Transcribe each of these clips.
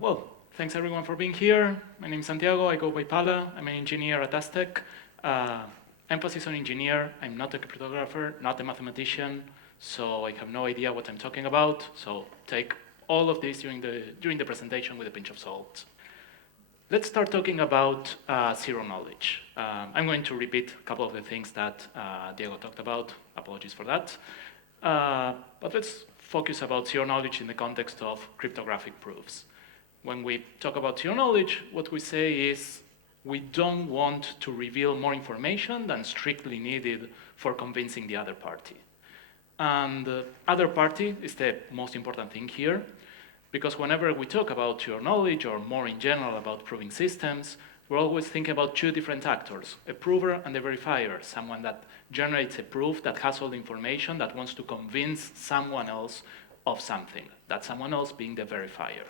Well, thanks everyone for being here. My name is Santiago, I go by Pala. I'm an engineer at Aztec. Emphasis on engineer. I'm not a cryptographer, not a mathematician, so I have no idea what I'm talking about. So take all of this during the presentation with a pinch of salt. Let's start talking about zero knowledge. I'm going to repeat a couple of the things that Diego talked about. Apologies for that. But let's focus about zero knowledge in the context of cryptographic proofs. When we talk about zero knowledge, what we say is we don't want to reveal more information than strictly needed for convincing the other party. And the other party is the most important thing here, because whenever we talk about zero knowledge or more in general about proving systems, we're always thinking about two different actors, a prover and a verifier, someone that generates a proof that has all the information that wants to convince someone else of something, that someone else being the verifier.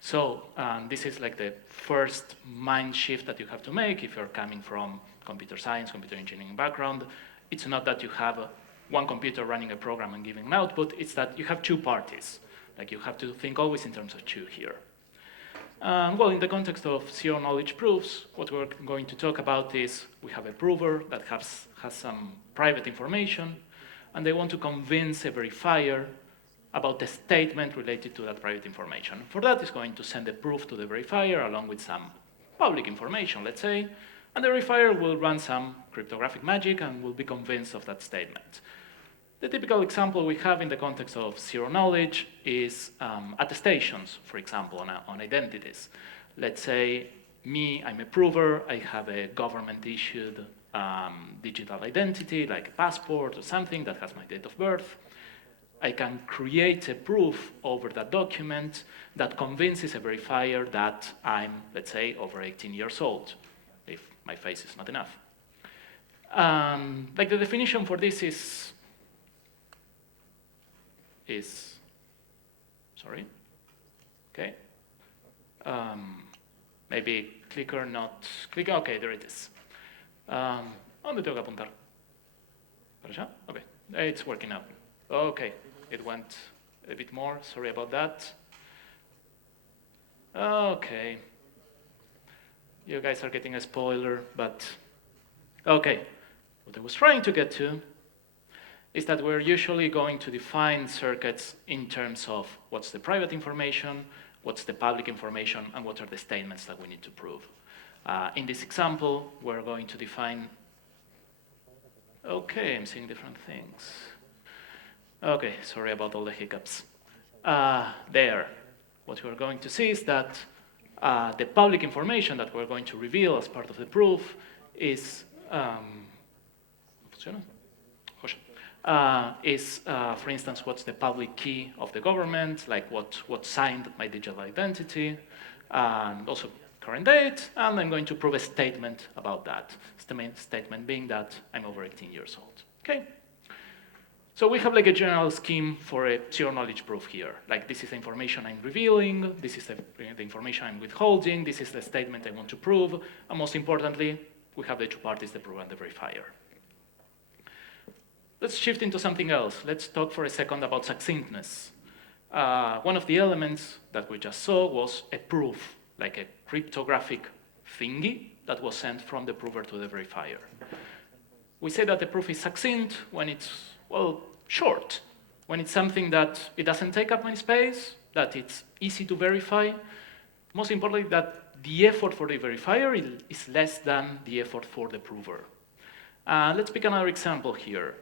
So this is like the first mind shift that you have to make if you're coming from computer science, computer engineering background. It's not that you have one computer running a program and giving an output, it's that you have two parties. Like you have to think always in terms of two here. Well, in the context of zero knowledge proofs, what we're going to talk about is we have a prover that has some private information, and they want to convince a verifier about the statement related to that private information. For that, it's going to send a proof to the verifier along with some public information, let's say, and the verifier will run some cryptographic magic and will be convinced of that statement. The typical example we have in the context of zero knowledge is attestations, for example, on identities. Let's say I'm a prover, I have a government-issued digital identity, like a passport or something that has my date of birth. I can create a proof over that document that convinces a verifier that I'm, let's say, over 18 years old, if my face is not enough. Like the definition for this is sorry, okay. Maybe clicker, not clicker, okay, there it is. ¿Dónde tengo que apuntar? ¿Para allá? Okay, it's working now. Okay, it went a bit more, sorry about that. Okay, you guys are getting a spoiler, but okay. What I was trying to get to is that we're usually going to define circuits in terms of what's the private information, what's the public information, and what are the statements that we need to prove. In this example, we're going to define, okay, I'm seeing different things. Okay, sorry about all the hiccups. There, what we're going to see is that the public information that we're going to reveal as part of the proof is, for instance, what's the public key of the government, like what signed my digital identity, and also current date, and I'm going to prove a statement about that. The main statement being that I'm over 18 years old. Okay. So we have like a general scheme for a zero knowledge proof here. Like this is the information I'm revealing, this is the information I'm withholding, this is the statement I want to prove, and most importantly, we have the two parties, the prover and the verifier. Let's shift into something else. Let's talk for a second about succinctness. One of the elements that we just saw was a proof, like a cryptographic thingy that was sent from the prover to the verifier. We say that the proof is succinct when it's, well, short, when it's something that it doesn't take up many space, that it's easy to verify. Most importantly, that the effort for the verifier is less than the effort for the prover. Let's pick another example here.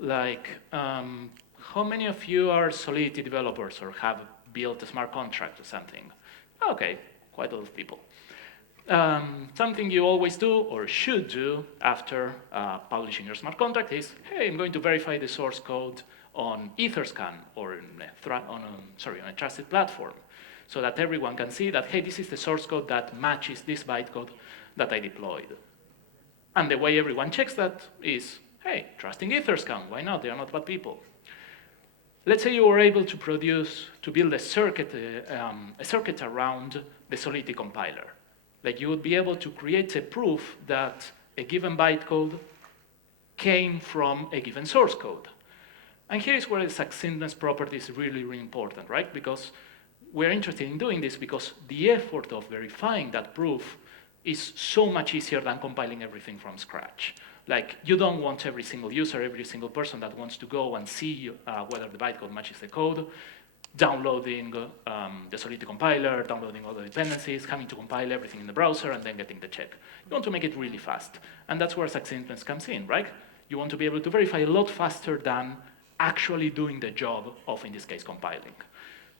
Like, how many of you are Solidity developers or have built a smart contract or something? Okay, quite a lot of people. Something you always do or should do after publishing your smart contract is, hey, I'm going to verify the source code on Etherscan or on a trusted platform so that everyone can see that, hey, this is the source code that matches this bytecode that I deployed. And the way everyone checks that is, hey, trusting Etherscan, why not? They are not bad people. Let's say you were able to build a circuit around the Solidity compiler. Like you would be able to create a proof that a given bytecode came from a given source code. And here is where the succinctness property is really, really important, right? Because we're interested in doing this because the effort of verifying that proof is so much easier than compiling everything from scratch. Like, you don't want every single user, every single person that wants to go and see whether the bytecode matches the code, downloading the Solidity compiler, downloading all the dependencies, having to compile everything in the browser, and then getting the check. You want to make it really fast. And that's where succinctness comes in, right? You want to be able to verify a lot faster than actually doing the job of, in this case, compiling.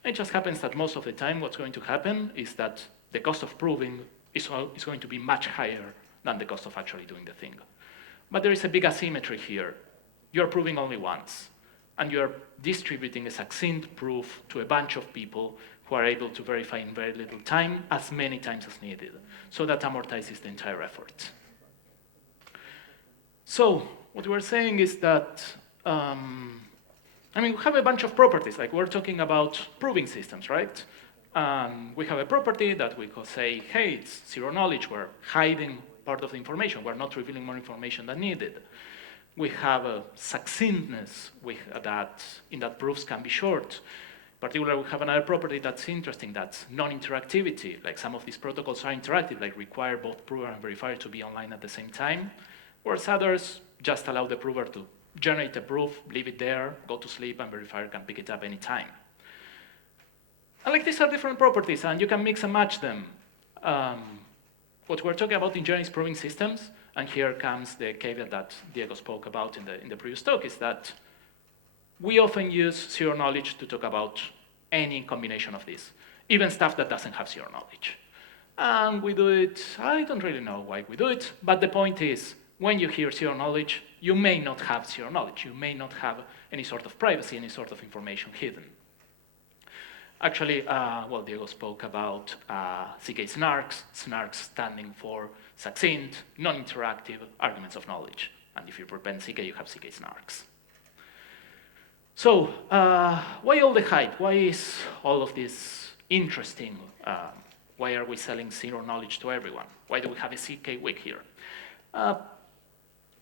It just happens that most of the time what's going to happen is that the cost of proving is going to be much higher than the cost of actually doing the thing. But there is a big asymmetry here. You're proving only once, and you're distributing a succinct proof to a bunch of people who are able to verify in very little time, as many times as needed. So that amortizes the entire effort. So what we're saying is that, we have a bunch of properties, like we're talking about proving systems, right? We have a property that we could say, hey, it's zero knowledge, we're hiding part of the information, we're not revealing more information than needed. We have a succinctness in that proofs can be short. Particularly, we have another property that's interesting, that's non-interactivity. Like some of these protocols are interactive, like require both prover and verifier to be online at the same time, whereas others just allow the prover to generate a proof, leave it there, go to sleep, and verifier can pick it up anytime. And like these are different properties, and you can mix and match them. What we're talking about in general is proving systems, and here comes the caveat that Diego spoke about in the previous talk, is that we often use zero knowledge to talk about any combination of these, even stuff that doesn't have zero knowledge. And we do it, I don't really know why we do it, but the point is, when you hear zero knowledge, you may not have zero knowledge. You may not have any sort of privacy, any sort of information hidden. Actually, Diego spoke about ZK-Snarks, snarks standing for succinct, non-interactive arguments of knowledge. And if you prevent ZK, you have ZK-Snarks. So, why all the hype? Why is all of this interesting? Why are we selling zero knowledge to everyone? Why do we have a ZK week here?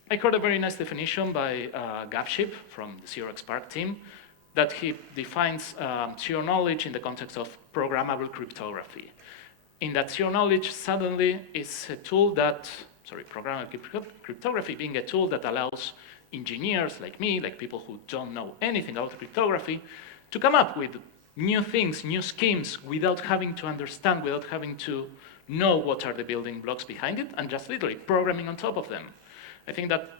I heard a very nice definition by Gavship from the Zero Spark team, that he defines zero knowledge in the context of programmable cryptography. In that zero knowledge suddenly is a tool that, programmable cryptography being a tool that allows engineers like me, like people who don't know anything about cryptography, to come up with new things, new schemes, without having to understand, without having to know what are the building blocks behind it, and just literally programming on top of them. I think that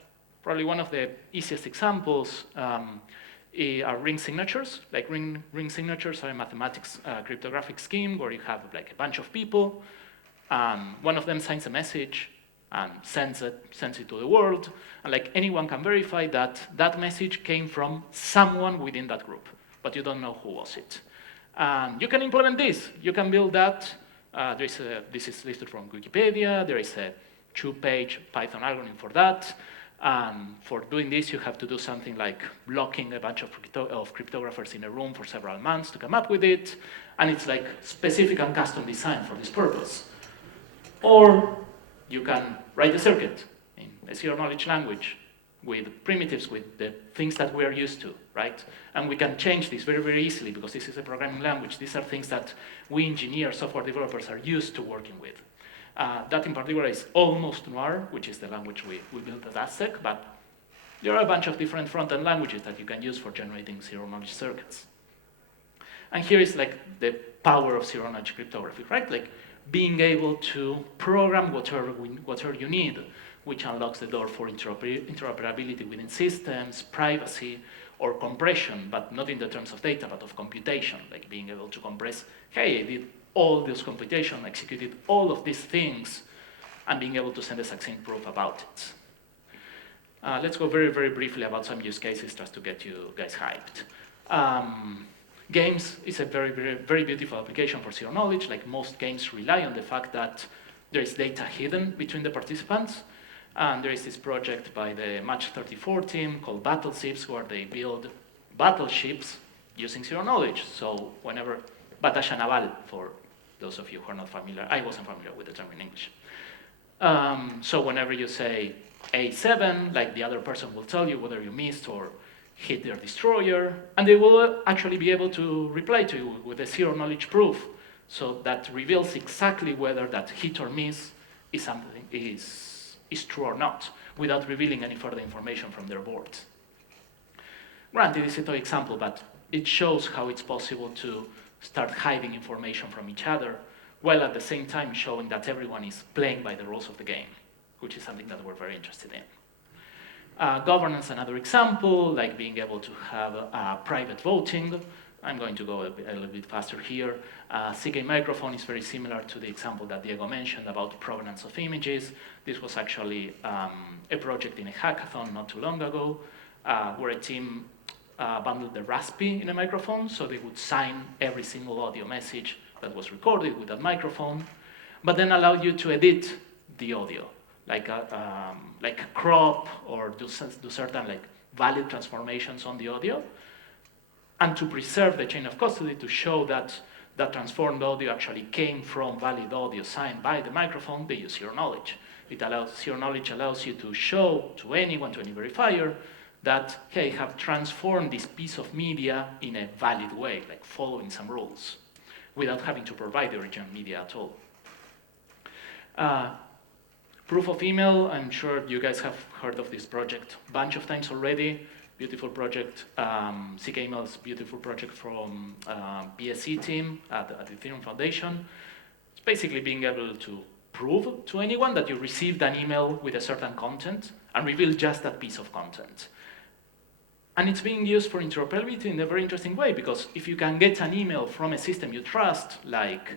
probably one of the easiest examples are ring signatures. Like ring signatures are a mathematics cryptographic scheme where you have like a bunch of people, one of them signs a message and sends it to the world, and like anyone can verify that that message came from someone within that group, but you don't know who was it. You can implement this. You can build that. This is listed from Wikipedia. There is a 2-page Python algorithm for that. For doing this, you have to do something like locking a bunch of cryptographers in a room for several months to come up with it, and it's like specific and custom design for this purpose. Or you can write a circuit in a zero-knowledge language with primitives, with the things that we are used to, right? And we can change this very, very easily because this is a programming language. These are things that we engineers, software developers are used to working with. That in particular is almost Noir, which is the language we built at Aztec, but there are a bunch of different front-end languages that you can use for generating zero-knowledge circuits. And here is like the power of zero-knowledge cryptography, right? Like being able to program whatever you need, which unlocks the door for interoperability within systems, privacy, or compression, but not in the terms of data, but of computation, like being able to compress, hey, I did all this computation, executed all of these things, and being able to send a succinct proof about it. Let's go very, very briefly about some use cases just to get you guys hyped. Games is a very, very, very beautiful application for zero knowledge. Like most games rely on the fact that there is data hidden between the participants. And there is this project by the Match 34 team called Battleships, where they build battleships using zero knowledge. So whenever, batalla naval, for those of you who are not familiar, I wasn't familiar with the term in English. So whenever you say A7, like the other person will tell you whether you missed or hit their destroyer, and they will actually be able to reply to you with a zero-knowledge proof, so that reveals exactly whether that hit or miss is something is true or not, without revealing any further information from their board. Granted, it's a toy example, but it shows how it's possible to start hiding information from each other, while at the same time showing that everyone is playing by the rules of the game, which is something that we're very interested in. Governance, another example, like being able to have private voting. I'm going to go a little bit faster here. ZK microphone is very similar to the example that Diego mentioned about provenance of images. This was actually a project in a hackathon not too long ago, where a team bundled the Raspi in a microphone, so they would sign every single audio message that was recorded with that microphone, but then allow you to edit the audio, like crop or do certain like value transformations on the audio, and to preserve the chain of custody to show that that transformed audio actually came from valid audio signed by the microphone. They use zero knowledge. Zero knowledge allows you to show to anyone, to any verifier, that, hey, have transformed this piece of media in a valid way, like following some rules, without having to provide the original media at all. Proof of email, I'm sure you guys have heard of this project a bunch of times already. Beautiful project. ZK email is a beautiful project from BSC team at the Ethereum Foundation. It's basically being able to prove to anyone that you received an email with a certain content and reveal just that piece of content. And it's being used for interoperability in a very interesting way, because if you can get an email from a system you trust, like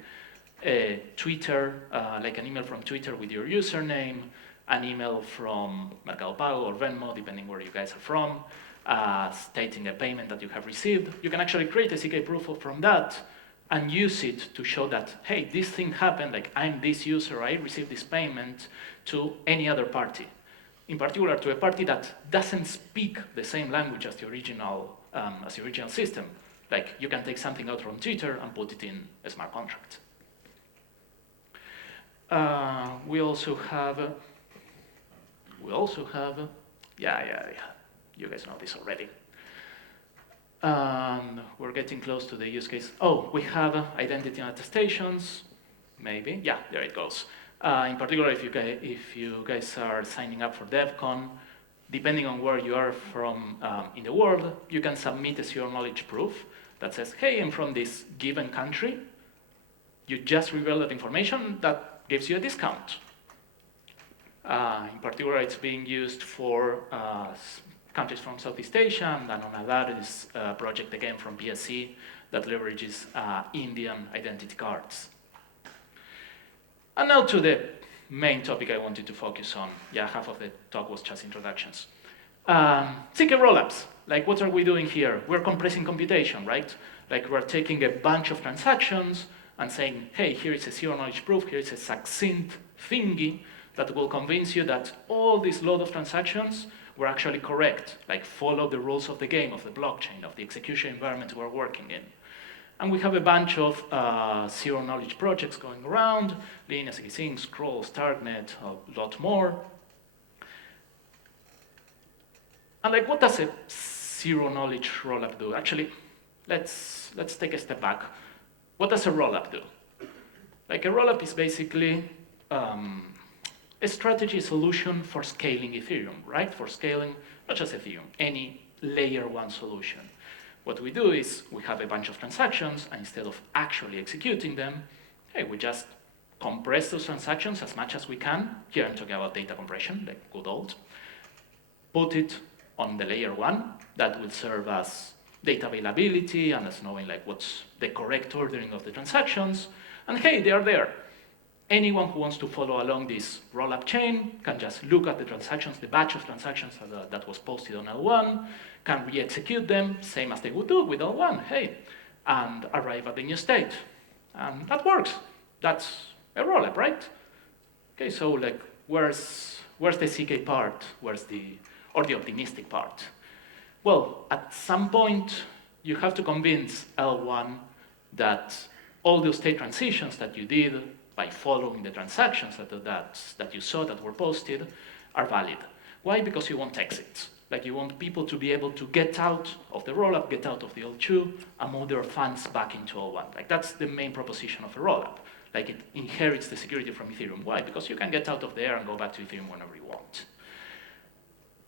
Twitter, like an email from Twitter with your username, an email from Mercado Pago or Venmo, depending where you guys are from, stating a payment that you have received, you can actually create a ZK proof from that and use it to show that, hey, this thing happened, like I'm this user, I received this payment to any other party. In particular, to a party that doesn't speak the same language as the original system. Like, you can take something out from Twitter and put it in a smart contract. We also have, yeah, you guys know this already. We're getting close to the use case. Oh, we have identity attestations, maybe. Yeah, there it goes. In particular, if you guys are signing up for DevCon, depending on where you are from in the world, you can submit a zero-knowledge proof that says, hey, I'm from this given country. You just reveal that information, that gives you a discount. In particular, it's being used for countries from Southeast Asia, and on that is a project again from BSC that leverages Indian identity cards. And now to the main topic I wanted to focus on. Yeah, half of the talk was just introductions. ZK-Rollups, like what are we doing here? We're compressing computation, right? Like we're taking a bunch of transactions and saying, hey, here is a zero-knowledge proof, here is a succinct thingy that will convince you that all this load of transactions were actually correct, like follow the rules of the game, of the blockchain, of the execution environment we're working in. And we have a bunch of zero-knowledge projects going around, Linear, ZK-Sync, Scroll, Starknet, a lot more. And like, what does a zero-knowledge rollup do? Actually, let's take a step back. What does a rollup do? Like, a rollup is basically a strategy solution for scaling Ethereum, right? For scaling, not just Ethereum, any layer one solution. What we do is we have a bunch of transactions, and instead of actually executing them, hey, we just compress those transactions as much as we can. Here I'm talking about data compression, like good old. Put it on the layer one. That will serve as data availability and as knowing like what's the correct ordering of the transactions. And hey, they are there. Anyone who wants to follow along this rollup chain can just look at the transactions, the batch of transactions that was posted on L1, can re-execute them, same as they would do with L1, hey, and arrive at the new state. And that works. That's a rollup, right? Okay, so like, where's the ZK part? Or the optimistic part? Well, at some point, you have to convince L1 that all those state transitions that you did by following the transactions that you saw that were posted, are valid. Why? Because you want exits. Like you want people to be able to get out of the rollup, get out of the L2, and move their funds back into L1. Like that's the main proposition of a rollup. Like it inherits the security from Ethereum. Why? Because you can get out of there and go back to Ethereum whenever you want.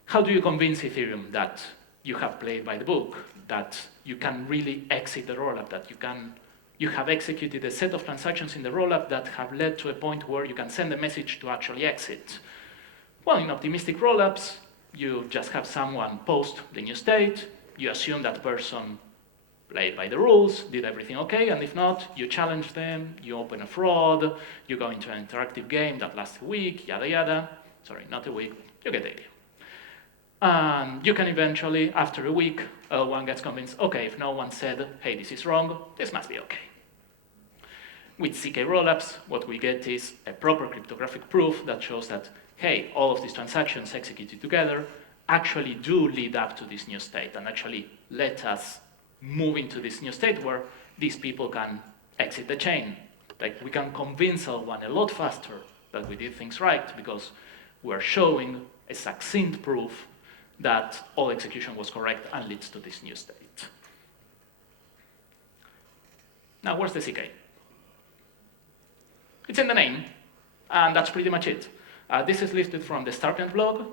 How do you convince Ethereum that you have played by the book, that you can really exit the rollup, that you have executed a set of transactions in the rollup that have led to a point where you can send a message to actually exit? Well, in optimistic rollups, you just have someone post the new state, you assume that person played by the rules, did everything okay, and if not, you challenge them, you open a fraud, you go into an interactive game that lasts a week, yada yada. Sorry, not a week, you get the idea. And you can eventually, after a week, one gets convinced, okay, if no one said, hey, this is wrong, this must be okay. With ZK-Rollups, what we get is a proper cryptographic proof that shows that, hey, all of these transactions executed together actually do lead up to this new state and actually let us move into this new state where these people can exit the chain. Like we can convince L1 a lot faster that we did things right because we're showing a succinct proof that all execution was correct and leads to this new state. Now, where's the ZK? It's in the name, and that's pretty much it. This is lifted from the Starknet blog,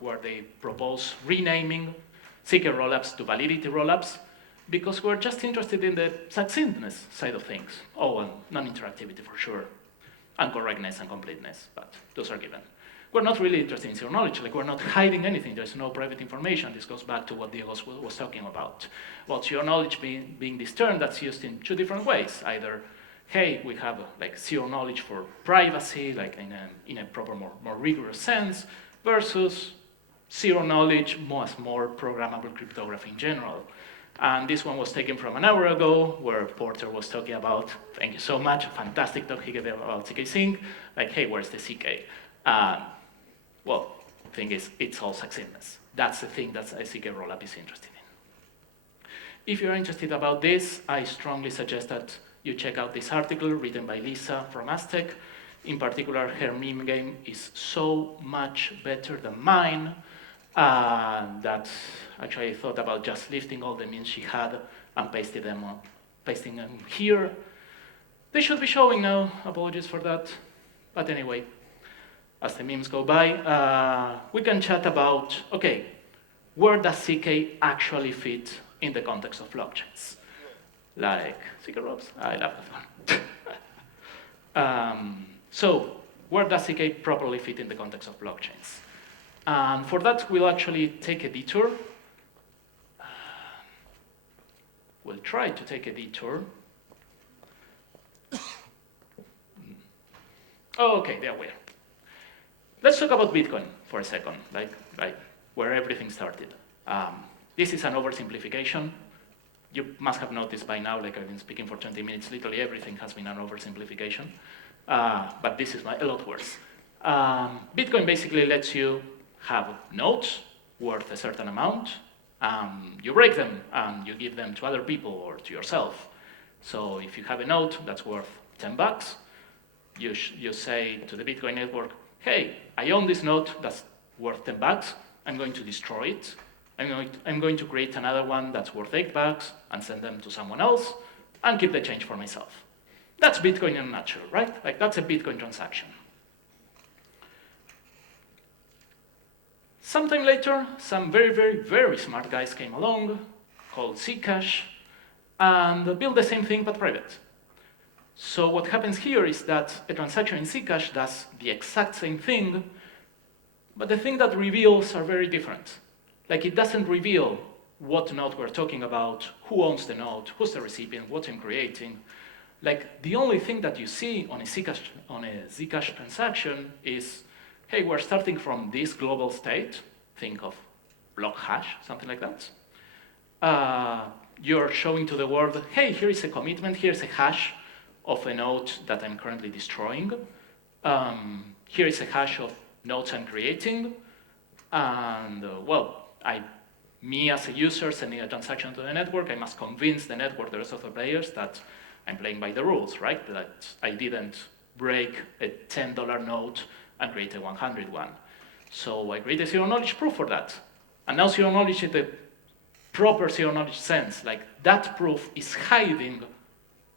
where they propose renaming ZK-Rollups to validity rollups, because we're just interested in the succinctness side of things. Oh, and non-interactivity for sure, and correctness and completeness, but those are given. We're not really interested in zero knowledge, like we're not hiding anything, there's no private information. This goes back to what Diego was talking about. Well, zero knowledge being this term that's used in two different ways. Either, hey, we have like zero knowledge for privacy, like in a proper, more rigorous sense, versus zero knowledge as more programmable cryptography in general. And this one was taken from an hour ago, where Porter was talking about, thank you so much, a fantastic talk he gave about ZK Sync, like, hey, where's the ZK? Well, the thing is, it's all succinctness. That's the thing that a ZK-Rollup is interested in. If you're interested about this, I strongly suggest that you check out this article written by Lisa from Aztec. In particular, her meme game is so much better than mine that actually I thought about just lifting all the memes she had and pasting them here. They should be showing now, apologies for that. But anyway, as the memes go by, we can chat about, okay, where does ZK actually fit in the context of blockchains? Like ZK-Rollups, I love that one. So, where does ZK properly fit in the context of blockchains? And for that, we'll actually take a detour. We'll try to take a detour. Oh, okay, there we are. Let's talk about Bitcoin for a second, like where everything started. This is an oversimplification. You must have noticed by now, like I've been speaking for 20 minutes, literally everything has been an oversimplification. But this is a lot worse. Bitcoin basically lets you have nodes worth a certain amount. You break them and you give them to other people or to yourself. So if you have a node that's worth $10, you say to the Bitcoin network, hey, I own this node that's worth $10. I'm going to destroy it. I'm going to create another one that's worth $8 and send them to someone else and keep the change for myself. That's Bitcoin in a nutshell, right? Like that's a Bitcoin transaction. Sometime later, some very, very, very smart guys came along called Zcash and built the same thing but private. So what happens here is that a transaction in Zcash does the exact same thing, but the thing that reveals are very different. Like it doesn't reveal what node we're talking about, who owns the node, who's the recipient, what I'm creating. Like the only thing that you see on a Zcash transaction is, hey, we're starting from this global state, think of block hash, something like that. You're showing to the world, hey, here is a commitment, here's a hash of a node that I'm currently destroying. Here is a hash of nodes I'm creating. And well, me as a user sending a transaction to the network, I must convince the network, the rest of the players, that I'm playing by the rules, right? That I didn't break a $10 node and create a 100 one. So I create a zero-knowledge proof for that. And now zero-knowledge in the proper zero-knowledge sense, like that proof is hiding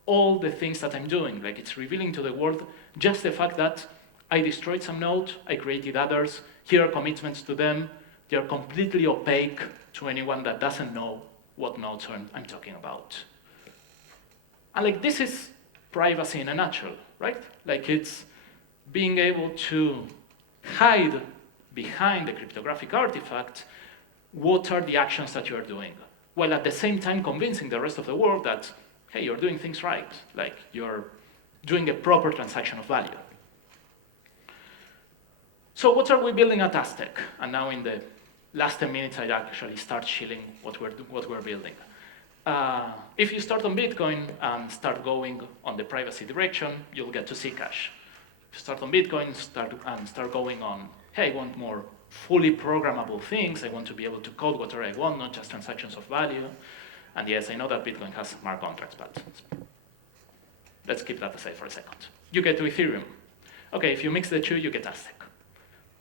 all the things that I'm doing. Like it's revealing to the world just the fact that I destroyed some nodes, I created others, here are commitments to them, they are completely opaque to anyone that doesn't know what nodes I'm talking about. And like this is privacy in a nutshell, right? Like it's being able to hide behind the cryptographic artifact what are the actions that you're doing, while at the same time convincing the rest of the world that, hey, you're doing things right, like you're doing a proper transaction of value. So what are we building at Aztec? And now in the last 10 minutes, I actually start shilling what we're building. If you start on Bitcoin and start going on the privacy direction, you'll get to Zcash. If you start on Bitcoin and start going on, hey, I want more fully programmable things, I want to be able to code whatever I want, not just transactions of value. And yes, I know that Bitcoin has smart contracts, but let's keep that aside for a second. You get to Ethereum. Okay, if you mix the two, you get Aztec.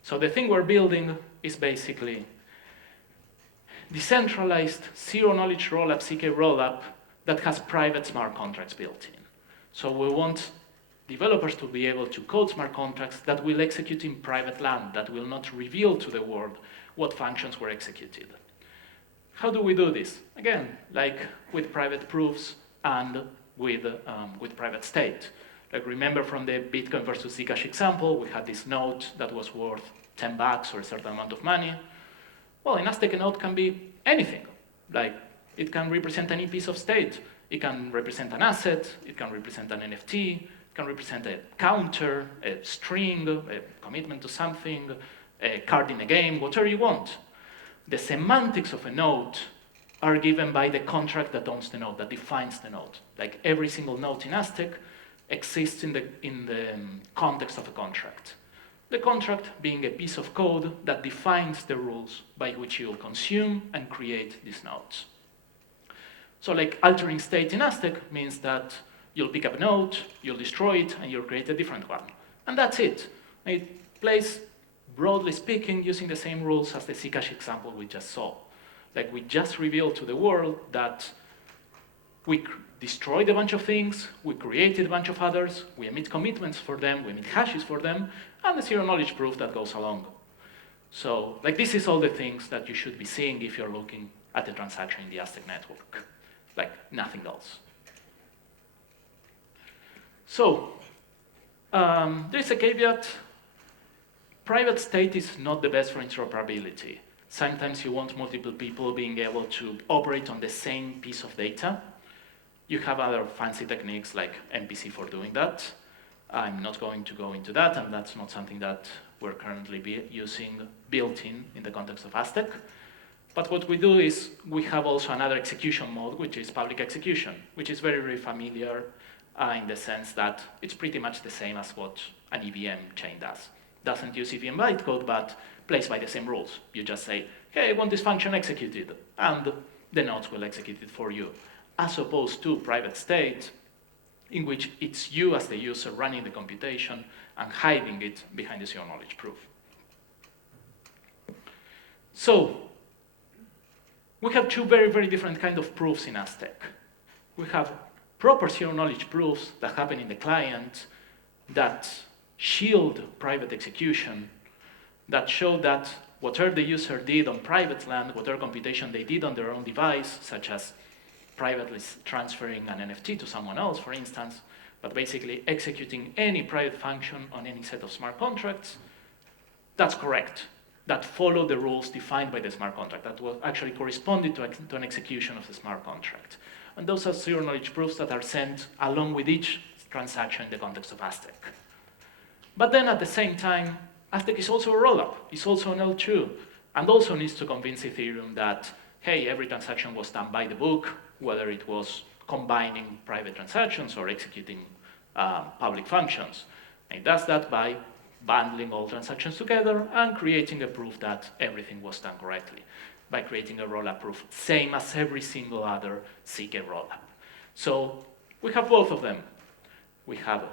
So the thing we're building is basically decentralized zero-knowledge rollup, ZK-Rollup, that has private smart contracts built in. So we want developers to be able to code smart contracts that will execute in private land, that will not reveal to the world what functions were executed. How do we do this? Again, like with private proofs and with private state. Like remember from the Bitcoin versus Zcash example, we had this node that was worth $10 or a certain amount of money. Well, in Aztec, a node can be anything. Like it can represent any piece of state. It can represent an asset, it can represent an NFT, it can represent a counter, a string, a commitment to something, a card in a game, whatever you want. The semantics of a node are given by the contract that owns the node, that defines the node. Like every single node in Aztec exists in the context of a contract. The contract being a piece of code that defines the rules by which you'll consume and create these nodes. So like altering state in Aztec means that you'll pick up a node, you'll destroy it, and you'll create a different one. And that's it. It plays, broadly speaking, using the same rules as the Zcash example we just saw. Like we just revealed to the world that we destroyed a bunch of things, we created a bunch of others, we emit commitments for them, we emit hashes for them, and the zero-knowledge proof that goes along. So like this is all the things that you should be seeing if you're looking at the transaction in the Aztec network. Like nothing else. So there's a caveat. Private state is not the best for interoperability. Sometimes you want multiple people being able to operate on the same piece of data. You have other fancy techniques like MPC for doing that. I'm not going to go into that, and that's not something that we're currently using built-in the context of Aztec. But what we do is we have also another execution mode, which is public execution, which is very, very familiar in the sense that it's pretty much the same as what an EVM chain does. Doesn't use EVM bytecode, but plays by the same rules. You just say, hey, I want this function executed, and the nodes will execute it for you, as opposed to private state, in which it's you as the user running the computation and hiding it behind the zero-knowledge proof. So we have two very, very different kinds of proofs in Aztec. We have proper zero-knowledge proofs that happen in the client that shield private execution, that show that whatever the user did on private land, whatever computation they did on their own device, such as privately transferring an NFT to someone else, for instance, but basically executing any private function on any set of smart contracts, that's correct. That follow the rules defined by the smart contract, that will actually corresponded to an execution of the smart contract. And those are zero-knowledge proofs that are sent along with each transaction in the context of Aztec. But then at the same time, Aztec is also a rollup, it's also an L2, and also needs to convince Ethereum that, hey, every transaction was done by the book, whether it was combining private transactions or executing public functions. And it does that by bundling all transactions together and creating a proof that everything was done correctly, by creating a rollup proof, same as every single other ZK rollup. So we have both of them. We have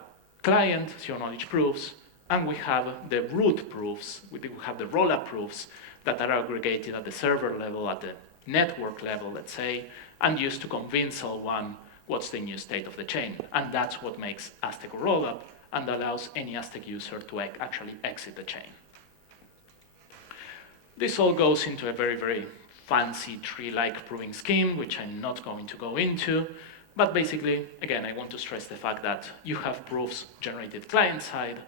client zero-knowledge proofs and we have the root proofs, we have the rollup proofs that are aggregated at the server level, at the network level, let's say, and used to convince L1 what's the new state of the chain. And that's what makes Aztec a rollup and allows any Aztec user to actually exit the chain. This all goes into a very, very fancy tree-like proving scheme, which I'm not going to go into. But basically, again, I want to stress the fact that you have proofs generated client-side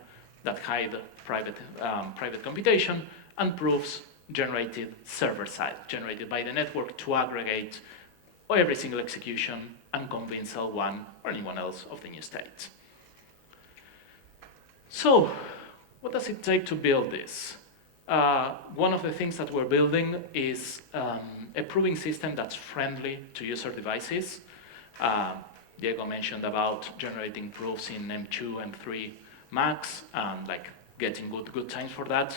that hide private computation, and proofs generated server-side, generated by the network to aggregate every single execution and convince L1 or anyone else of the new state. So, what does it take to build this? One of the things that we're building is a proving system that's friendly to user devices. Diego mentioned about generating proofs in M2, M3 Max, and like getting good times for that.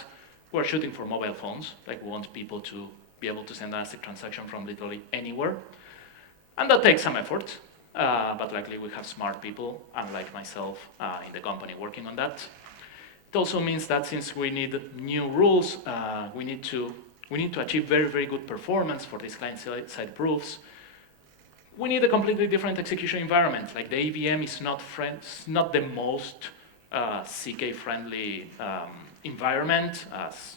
We're shooting for mobile phones, like we want people to be able to send an Aztec transaction from literally anywhere. And that takes some effort, but luckily we have smart people, unlike myself, in the company working on that. It also means that since we need new rules, we need to achieve very, very good performance for these client-side proofs. We need a completely different execution environment. Like the AVM is not the most CK-friendly environment, as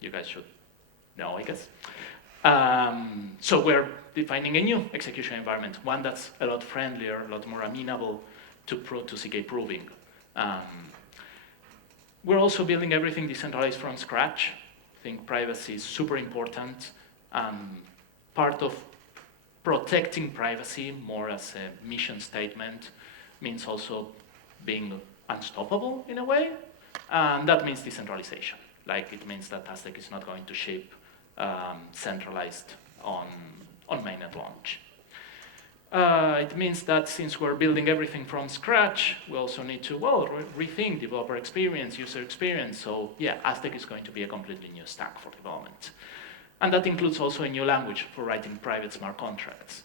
you guys should know, I guess. So we're defining a new execution environment, one that's a lot friendlier, a lot more amenable to CK proving. We're also building everything decentralized from scratch. I think privacy is super important. Part of protecting privacy more as a mission statement means also being unstoppable in a way. And that means decentralization. Like it means that Aztec is not going to ship centralized on mainnet launch. It means that since we're building everything from scratch, we also need to, well, rethink developer experience, user experience. So yeah, Aztec is going to be a completely new stack for development. And that includes also a new language for writing private smart contracts.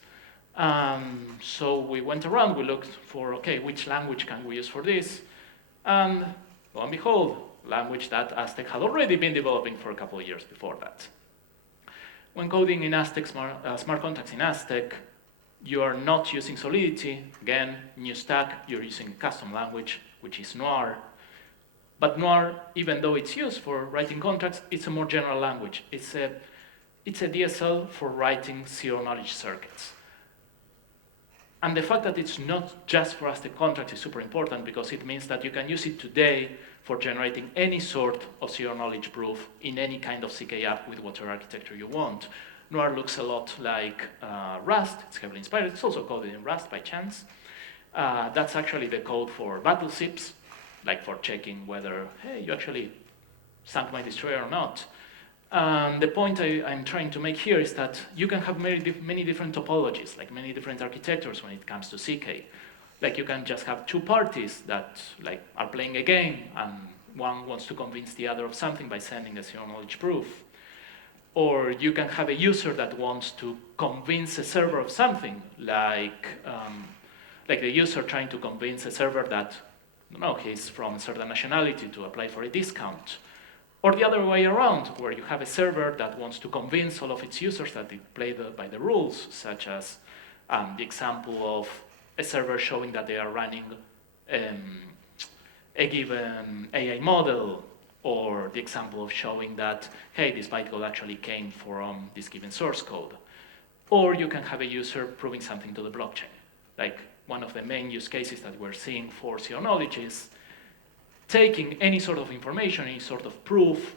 So we went around, we looked for, okay, which language can we use for this? And lo and behold, language that Aztec had already been developing for a couple of years before that. When coding in Aztec, smart contracts in Aztec, you are not using Solidity. Again, new stack, you're using custom language, which is Noir. But Noir, even though it's used for writing contracts, it's a more general language. It's a DSL for writing zero-knowledge circuits. And the fact that it's not just for Aztec contracts is super important because it means that you can use it today for generating any sort of zero-knowledge proof in any kind of CK app with whatever architecture you want. Noir looks a lot like Rust. It's heavily inspired. It's also coded in Rust by chance. That's actually the code for battleships, like for checking whether, hey, you actually sunk my destroyer or not. The point I'm trying to make here is that you can have many different topologies, like many different architectures when it comes to CK. Like you can just have two parties that like are playing a game and one wants to convince the other of something by sending a zero-knowledge proof. Or you can have a user that wants to convince a server of something, like the user trying to convince a server that, he's from a certain nationality to apply for a discount. Or the other way around, where you have a server that wants to convince all of its users that they play by the rules, such as the example of a server showing that they are running a given AI model, or the example of showing that, hey, this bytecode actually came from this given source code. Or you can have a user proving something to the blockchain. Like one of the main use cases that we're seeing for zero-knowledge is taking any sort of information, any sort of proof,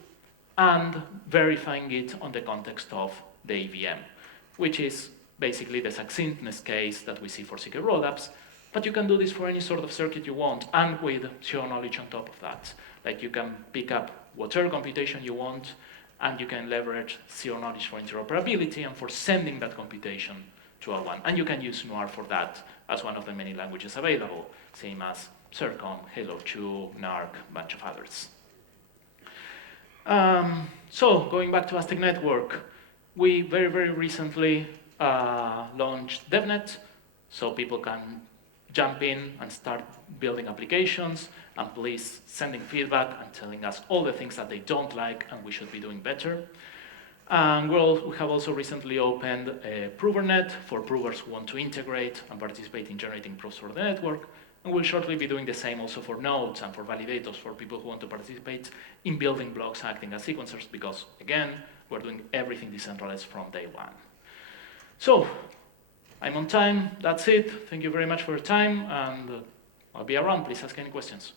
and verifying it on the context of the AVM, which is basically the succinctness case that we see for ZK-Rollups, but you can do this for any sort of circuit you want, and with zero-knowledge on top of that. Like you can pick up whatever computation you want, and you can leverage zero-knowledge for interoperability and for sending that computation to L1. And you can use Noir for that as one of the many languages available, same as Zircon, Halo 2, Narc, a bunch of others. So going back to Aztec Network, we very, very recently launched DevNet, so people can jump in and start building applications, and please sending feedback and telling us all the things that they don't like and we should be doing better. And we have also recently opened a ProverNet for provers who want to integrate and participate in generating proofs for the network. And we'll shortly be doing the same also for nodes and for validators, for people who want to participate in building blocks acting as sequencers, because again, we're doing everything decentralized from day one. So, I'm on time, that's it. Thank you very much for your time, and I'll be around. Please ask any questions.